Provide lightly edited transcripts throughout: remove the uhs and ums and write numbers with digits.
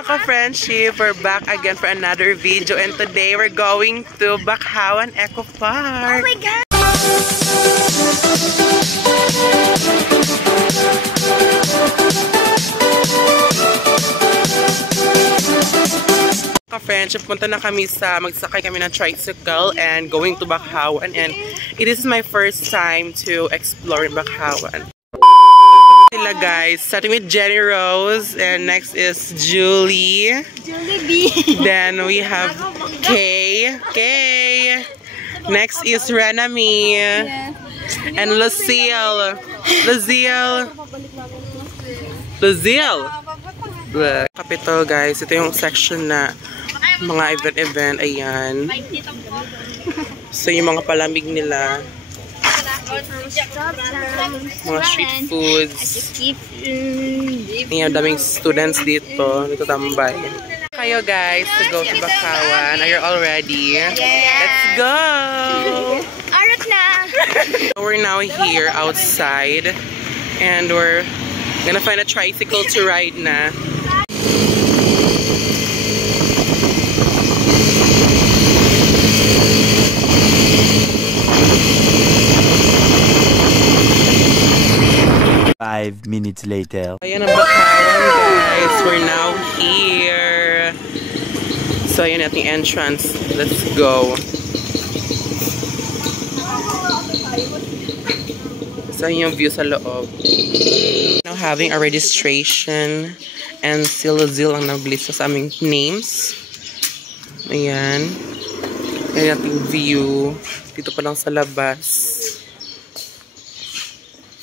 mga ka-friendship, we're back again for another video, and today we're going to Bacchawan Eco Park. Oh my God! Ka-friendship, punta na kami magsakay kami ng tricycle and going to Bacchawan, and it is my first time to explore Bacchawan. Sila guys, starting with Jenny Rose, and next is Julie. Julie B. Then we have Kay. Next is Renami. And Lucille. Kapito guys, ito yung section na mga event. Ayan. So yung mga palamig nila, mga street foods. Ayan, daming students dito tambay. Kayo guys to go to Bacchawan. Are you all ready? Yeah. Let's go! Arat na! We're now here outside and we're gonna find a tricycle to ride na. Five minutes later. Ayan ang Bacchawan guys. We're now here. So ayan ating entrance. Let's go. So ayan yung view sa loob. Now having a registration and Silazil ang nag-list sa aming names. Ayan. Ayan ating view. Dito pa lang sa labas.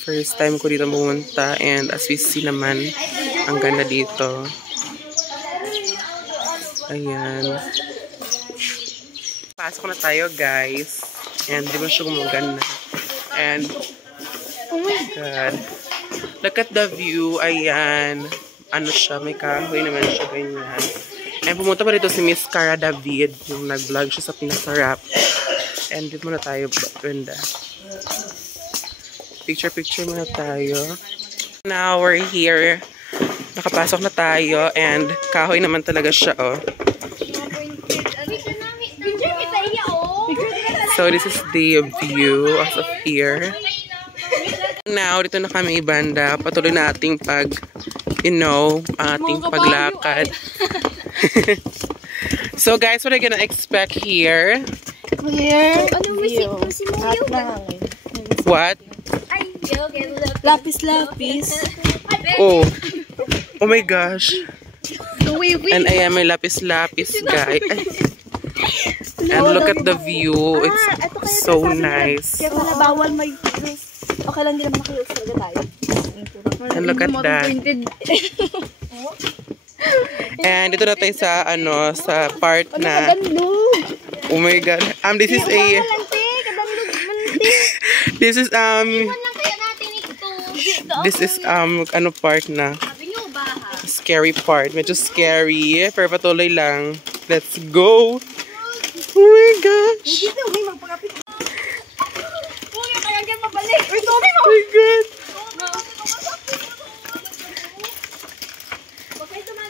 First time ko dito pumunta, and as we see naman, ang ganda dito. Ayan. Pasok na tayo guys. And di ba siya gumaganda. And, oh my God. Look at the view. Ayan. Ano siya, may kahoy naman siya ganyan. And pumunta pa dito si Miss Cara David, yung nag-vlog siya sa Pinasarap. And dito muna tayo, Brenda. Picture muna tayo. Now we're here. Nakapasok na tayo and kahoy naman talaga siya, oh. So this is the view as of here. Now dito na kami banda. Patuloy na ating ating paglakad. So guys, what are you gonna expect here? What? Lapis. Oh my gosh. And ayan, may lapis guys. And look at the view. It's so nice. Kaya pala bawal mag-use. Okay lang, din naman naka-use talaga tayo. And look at that. And dito na tayo sa sa part na, oh my God. This is part na scary part. Medyo scary, pero patuloy lang. Let's go. Oh my gosh. Oh my God.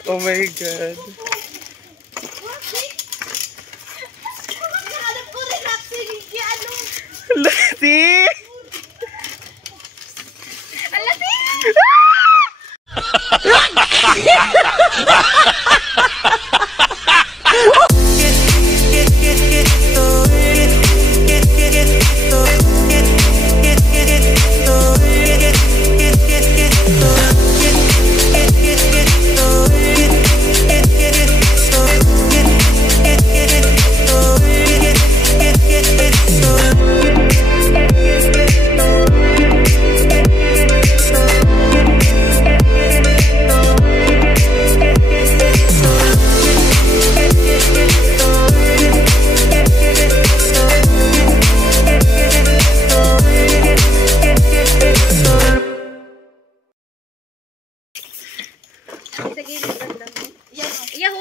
Oh my God. Lati!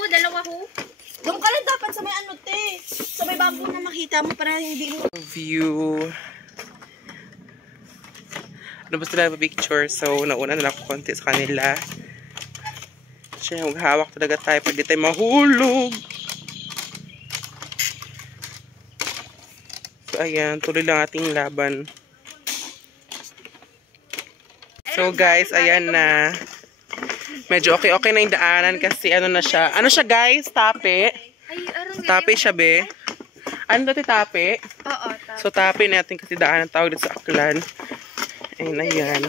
Dalawa ho. Doon ka lang dapat sa may sa may bamboo na makita mo para hindi mo. View. Basta na picture, so nauna na ako konti sa kanila. Siya, maghawak talaga tayo pag di tayo mahulog. So, ayan. Tuloy lang ating laban. So, guys, ayan na. Medyo okay na yung daanan kasi ano na siya. Ano siya, guys? Tape. Tape siya, be. Ano dati tape? Oo, So, tape natin kasi daanan tawag dito sa Aklan. Ayun, ayan.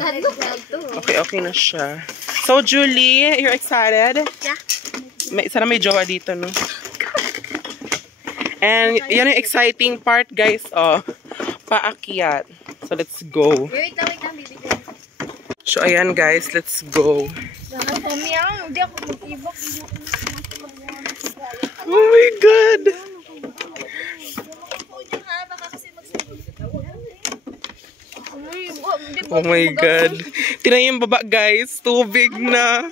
Okay na siya. So, Julie, you're excited? Yeah. Sana may jowa dito, no? And, yan yung exciting part, guys. Oh, paakyat. So, let's go. Wait lang, bibigyan. So, ayan, guys. Let's go. Hindi ako mag-ibok. Oh my God! Oh my God. Tingnan yung baba, guys. Tubig na.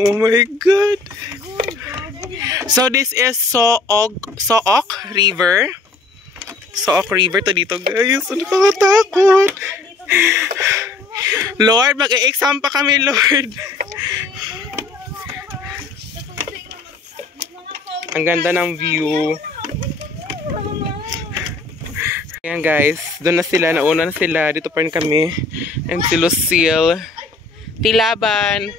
Oh my God. So, this is Sook River. Sook River to dito, guys. Ano nakakatakot? Lord, mag-e-exam pa kami, Lord. Ang ganda ng view. Ayan, guys. Doon na sila. Nauna na sila. Dito pa rin kami. And si Lucille. Tilaban.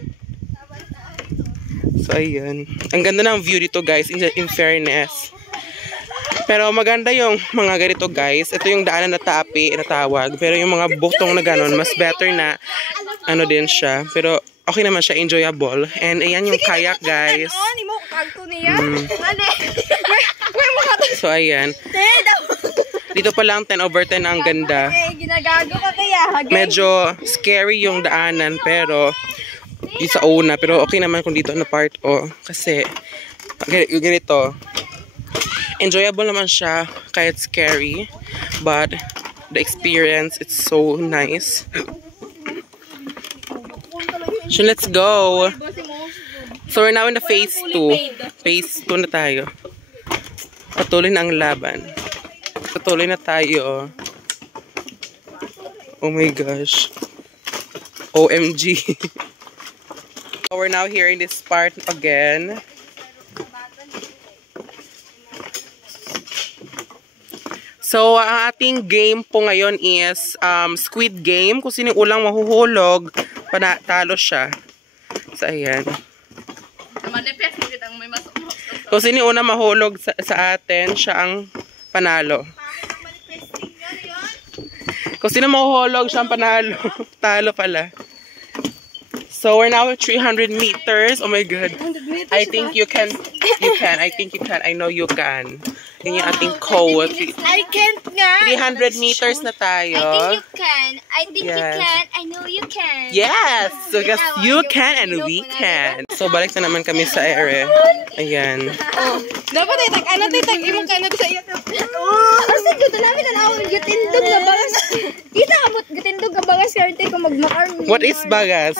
So, ayan. Ang ganda ng view dito, guys. In fairness. Pero maganda yung mga ganito, guys. Ito yung daanan na tape, na tawag. Pero yung mga buktong na ganon, mas better na ano din siya. Pero okay naman siya, enjoyable. And ayan yung kayak, guys. So, ayan. Dito pa lang 10/10 ang ganda. Ginagago ka kaya. Medyo scary yung daanan, pero yung sa una. Pero okay naman kung dito na part o. Kasi, yung ganito. Enjoyable naman siya, kahit scary. But, the experience, it's so nice. So, let's go. So, we're now in the phase 2. Phase 2 na tayo. Patuloy na ang laban. Patuloy na tayo. Oh my gosh. OMG. So, we're now here in this part again. So, ang ating game po ngayon is Squid Game. Kung sino ulang mahuhulog, panatalo siya. So, ayan. Kung sino una mahulog sa atin, siya ang panalo. Kung sino mahuhulog, siya ang panalo. Talo pala. So, we're now at 300 meters. Oh my God. I think you can. You can. I think you can. I know you can. Yan yung ating quote. I can't nga. 300 meters na tayo. I think you can. I think you can. I know you can. Yes! So, guys, you can and we can. So, balik na naman kami sa ere. Ayan. Dapat itag. Ano itag? Imong ka na sa iyo. Kasi dito namin na ako. Gatindog na bagas. Kita ka mo. Gatindog na bagas. Karte ko magmakar. What is bagas?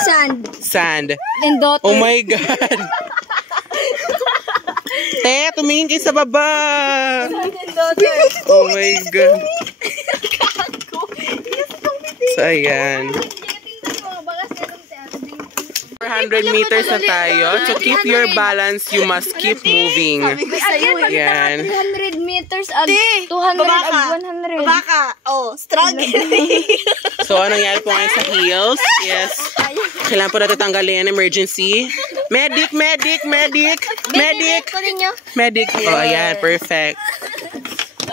Sand. Sand. And daughter. Oh my God. Te, tumingin kayo sa baba. Oh my God. So, ayan. 400 meters na tayo. To keep your balance, you must keep moving. Yan. 300 meters at 200 at 100. Baka. Oh, struggle. So, anong nangyari po ngayon sa heels? Yes. Kailangan po natin tanggalin. Emergency. Medic, medic, medic. Medic. Medic. Oh, ayan. Perfect.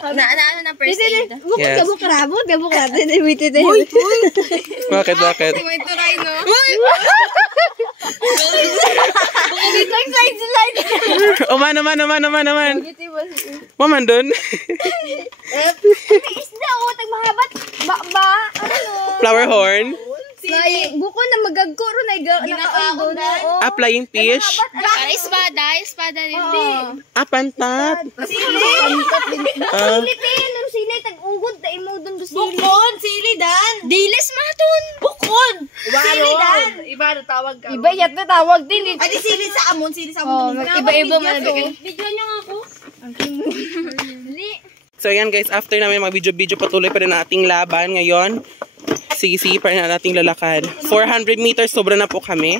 Ano na first aid? Yes. Gabok natin. Bakit, bakit? May turay, no? Slide. Oh, man. Waman dun. Isda, tagmahabat. Ano? Flower horn. Buko na magagkuro na nakaando na. Flying fish. Espada rin. Pantat. Sili, tag-ugod, taimong dun do sili. Bukon, sili dan. Dilis maton. Bukon. Sili dan. Iba na tawag ka. Iba yat na tawag din. Ay, sili sa amon, Iba-iba man. Video nyo nga ako. So, ayan guys, after namin mag-video-video, patuloy pa rin ang ating laban ngayon. Sige, pa na nating lalakad. 400 meters, sobra na po kami.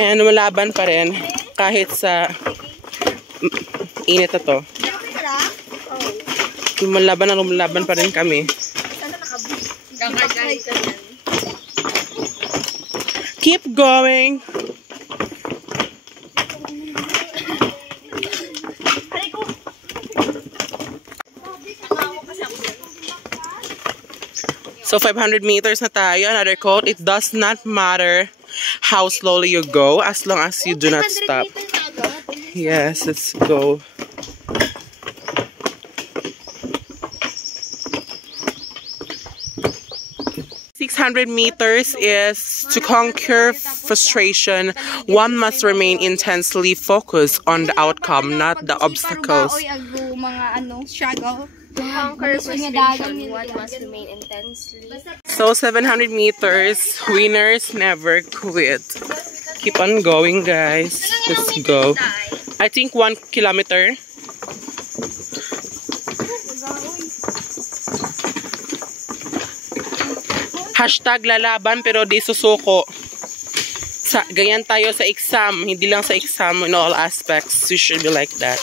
And lumalaban pa rin kahit sa init na to. Lumalaban pa rin kami. Keep going. So 500 meters na tayo. Another quote, it does not matter how slowly you go as long as you do not stop. Yes, let's go. .600 meters is to conquer frustration. One must remain intensely focused on the outcome, not the obstacles. Struggle. To conquer frustration, one must remain intensely. So 700 meters, winners never quit. Keep on going, guys. Let's go. I think 1 kilometer. Hashtag lalaban pero di susuko. Ganyan tayo sa exam. Hindi lang sa exam, in all aspects. You should be like that.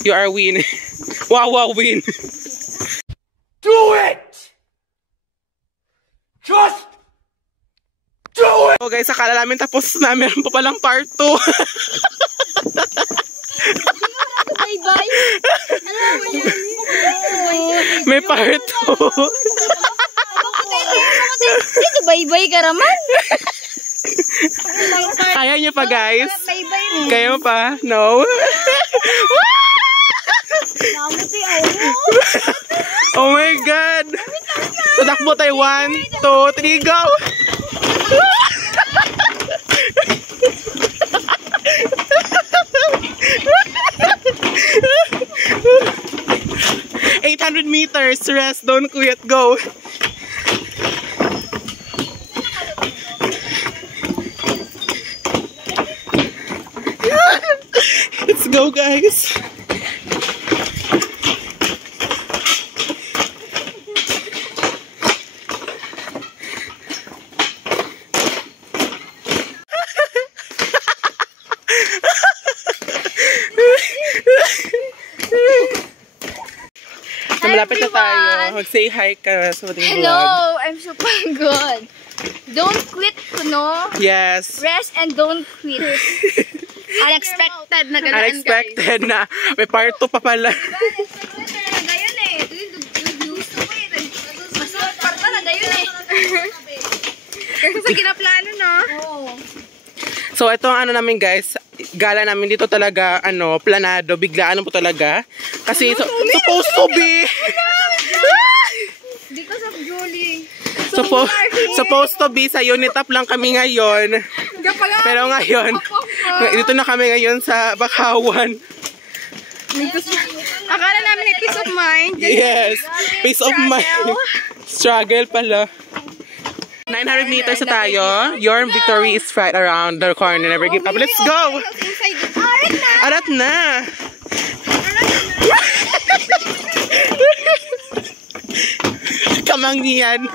You are win. Wow, win. Do it! Just do it! So guys, akala namin tapos na. Meron pa palang part 2. Bye-bye. May part 2. Dito bye-bye ka raman. Kaya niyo pa, guys? Bye-bye. Kaya mo pa? No? Oh my God! Tatakbo tayo. 1, 2, 3, go! 800 meters. Rest, don't quit. Go! Let's go, guys! Malapit na tayo. Mag-say hi ka sa ating vlog. Hello, I'm super good. Don't quit, no? Yes. Rest and don't quit. Unexpected na ganaan, Unexpected na. May part 2 pa pala. Kasi sa ginaplano, no? So, ito ang ano namin, guys. Gala namin dito talaga, planado. Biglaan po talaga. Kasi, supposed to be. Because of Julie. Supposed to be sa Unitap lang kami ngayon. Pero ngayon, dito na kami ngayon sa Bakawan. Akala namin ay peace of mind. Yes, peace of mind. Struggle pala. 900 meters na tayo. Your victory is right around the corner. Never give up. Let's go! Arat na! Kamang yan.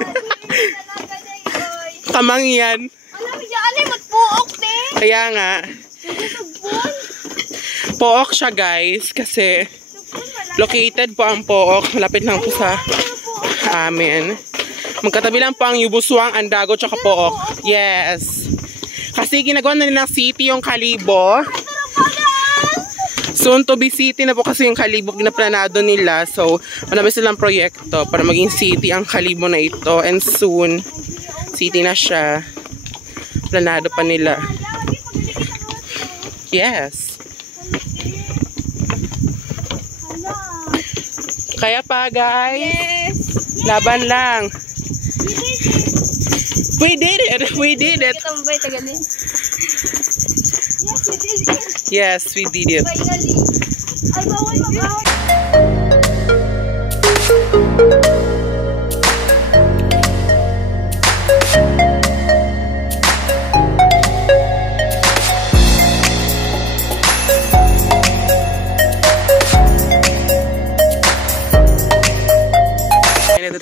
Kamang yan. Kaya nga. Pook siya, guys. Kasi located po ang Pook. Malapit lang po sa amin. Magkatabi lang po ang Yubuswang, Andago, tsaka Pook. Yes. Kasi ginagawa na nilang city yung Kalibo. Soon to be city na po kasi yung Kalibo ginaplanado nila. So, marami silang proyekto para maging city ang Kalibo na ito. And soon, city na siya. Planado pa nila. Yes. Kaya pa, guys. Yes. Laban lang. We did it! We did it! Yes, we did it. Finally. Ay, bawal mag-out.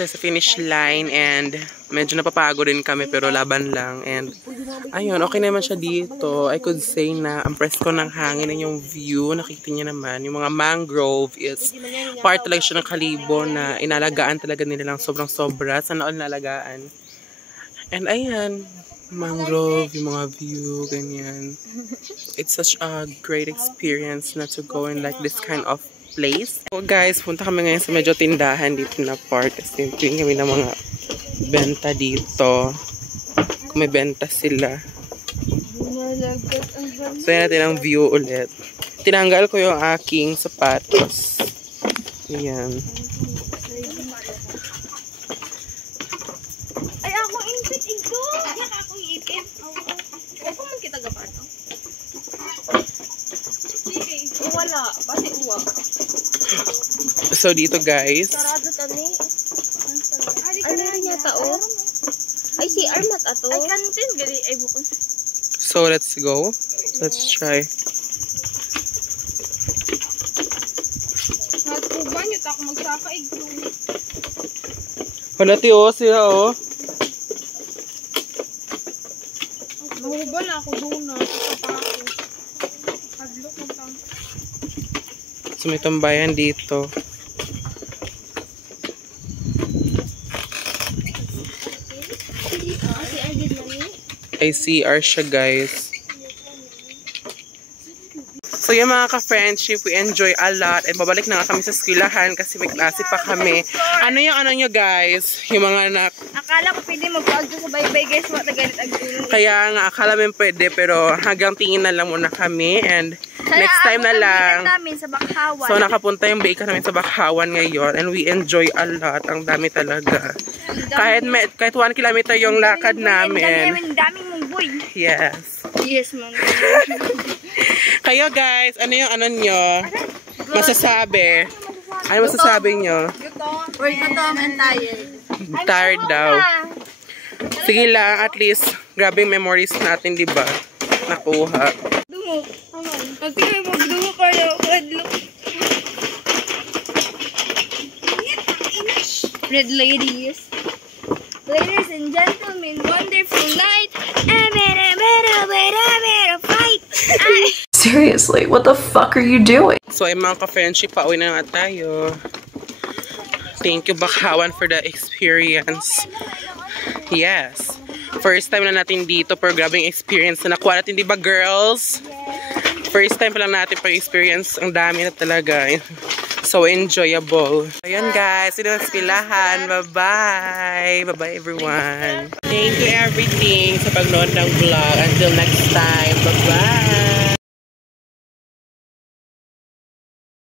tayo sa finish line and medyo napapagod din kami pero laban lang. And ayun, okay naman siya dito. I could say na ang presko ng hangin na yung view. Nakikita niyo naman, yung mga mangrove is part talaga siya ng Kalibo na inalagaan talaga nila lang sobrang sobra. Sana all inalagaan. And ayan, mangrove, yung mga view, ganyan. It's such a great experience na to go in like this kind of place. So guys, punta kami ngayon sa medyo tindahan dito na part. Kasi tingin kami ng mga benta dito. Kung may benta sila. So yan natin ang view ulit. Tinanggal ko yung aking sapatos. Ayan. Ay, ako ingpit ito. Anak, ako iipit. Ako man kita gabato. Wala. Basi uwa. So dito guys. Sarado kami. Ano rin niya tao? Ay, si Armat ato. Ay, kantin. Gali, ay bukon. So let's go. Let's try. Natuban yun ako magsakaig. Wala tiyo sila oh. Mahuban na ako doon na. Kadlok mo tang. So may tambayan dito. Ay CR siya guys. So yung mga ka-friendship, we enjoy a lot. And babalik na nga kami sa eskwelahan kasi may klase pa kami. Ano yung ano nyo guys? Yung mga anak. Akala ko pwede magpagdo sa bye-bye guys. Wala tagalit agdun. Kaya nga akala mo pwede pero hanggang tingin na lang muna kami. And next time na lang. Namin sa Bakhawan. So nakapunta yung bika namin sa Bakhawan ngayon. And we enjoy a lot. Ang dami talaga. Kahit 1 kilometer yung lakad namin. Daming mong boy. Yes. Yes, man. Kayo guys, ano yung ano nyo? Masasabi? Ano masasabi nyo? Or gutom and tired. Tired daw. Sige lang, at least, grabing memories natin, di ba? Nakuha. Dungo. Pag pinay mo, dungo pa yung kadlok. Red ladies. Ladies and gentlemen, wonderful night. Fight. Seriously, what the fuck are you doing? So, ay mga ka-friendship, pauwi na nga tayo. Thank you, Bakhawan, for the experience. Yes. First time na natin dito, pero grabing experience na nakuha natin, di ba, girls? First time pa lang natin pag-experience. Ang dami na talaga. So enjoyable. Ayan guys, ito ang eskwelahan. Bye-bye. Bye-bye everyone. Thank you everything sa pagnood ng vlog. Until next time. Bye-bye.